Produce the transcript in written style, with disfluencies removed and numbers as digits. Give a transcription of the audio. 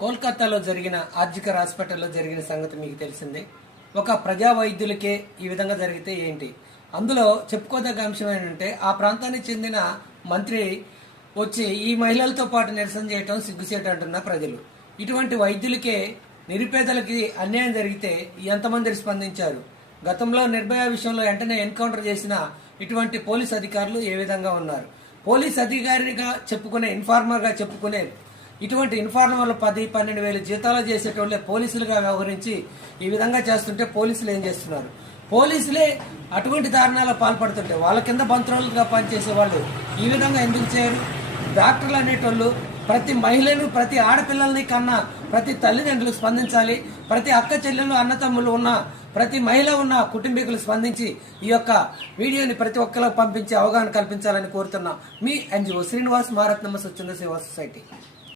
కోల్కతాలో జరిగిన ఆర్జికర్ హాస్పిటల్లో జరిగిన సంగతి మీకు తెలిసిందే. ఒక ప్రజా వైద్యులకే ఈ విధంగా జరిగితే ఏంటి? అందులో చెప్పుకోదగ్గ అంశం ఏంటంటే, ఆ ప్రాంతానికి చెందిన మంత్రి వచ్చి ఈ మహిళలతో పాటు నిరసన చేయటం సిగ్గుసేట అంటున్న ప్రజలు. ఇటువంటి వైద్యులకే నిరుపేదలకి అన్యాయం జరిగితే ఎంతమంది స్పందించారు? గతంలో నిర్భయ విషయంలో వెంటనే ఎన్కౌంటర్ చేసిన ఇటువంటి పోలీస్ అధికారులు ఏ విధంగా ఉన్నారు? పోలీస్ అధికారిగా చెప్పుకునే, ఇన్ఫార్మర్గా చెప్పుకునే ఇటువంటి ఇన్ఫార్మర్లు 10-12 వేల జీతాలు చేసేటోళ్ళే పోలీసులుగా వ్యవహరించి ఈ విధంగా చేస్తుంటే పోలీసులు ఏం చేస్తున్నారు? పోలీసులే అటువంటి దారుణాలకు పాల్పడుతుంటే వాళ్ళ కింద బంతులుగా పనిచేసే వాళ్ళు ఈ విధంగా ఎందుకు చేయరు? డాక్టర్లు అనేటోళ్ళు ప్రతి మహిళను, ప్రతి ఆడపిల్లల్ని కన్నా ప్రతి తల్లిదండ్రులు స్పందించాలి. ప్రతి అక్క చెల్లెలు, అన్నతమ్ములు ఉన్న ప్రతి మహిళ ఉన్న కుటుంబీకులు స్పందించి ఈ యొక్క వీడియోని ప్రతి ఒక్కరికి పంపించి అవగాహన కల్పించాలని కోరుతున్నా. మీ ఎన్జిఓ శ్రీనివాస్, మారత్నమ్మ స్వచ్ఛంద సేవా సొసైటీ.